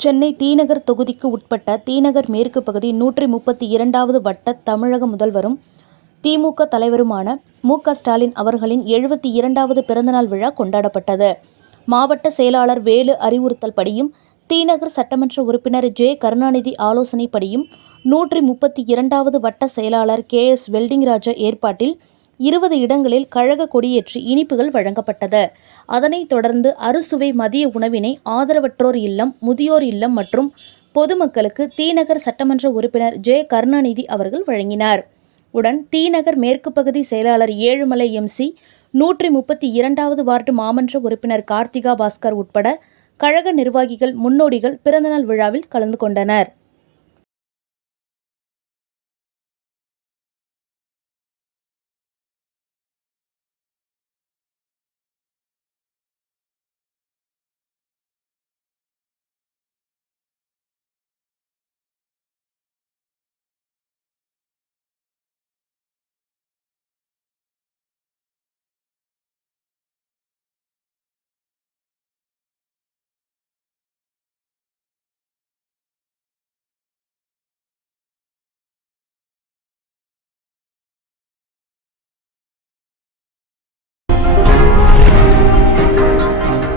சென்னை தீநகர் தொகுதிக்கு உட்பட்ட தீநகர் மேற்கு பகுதி நூற்றி முப்பத்தி இரண்டாவது வட்ட தமிழக முதல்வரும் திமுக தலைவருமான மு க ஸ்டாலின் அவர்களின் எழுபத்தி இரண்டாவது பிறந்தநாள் விழா கொண்டாடப்பட்டது. மாவட்ட செயலாளர் வேலு அறிவுறுத்தல் படியும் தீநகர் சட்டமன்ற உறுப்பினர் ஜே கருணாநிதி ஆலோசனைப்படியும், நூற்றி முப்பத்தி இரண்டாவது வட்ட செயலாளர் கே. எஸ். வெல்டிங்ராஜா ஏற்பாட்டில் இருபது இடங்களில் கழக கொடியேற்றி இனிப்புகள் வழங்கப்பட்டது. அதனைத் தொடர்ந்து அறுசுவை மதிய உணவினை ஆதரவற்றோர் இல்லம், முதியோர் இல்லம் மற்றும் பொதுமக்களுக்கு தீநகர் சட்டமன்ற உறுப்பினர் ஜெ. கருணாநிதி அவர்கள் வழங்கினார். உடன் தீநகர் மேற்கு பகுதி செயலாளர் ஏழுமலை எம்சி நூற்றி முப்பத்தி இரண்டாவது வார்டு மாமன்ற உறுப்பினர் கார்த்திகா பாஸ்கர் உட்பட கழக நிர்வாகிகள், முன்னோடிகள் பிறந்தநாள் விழாவில் கலந்து கொண்டனர்.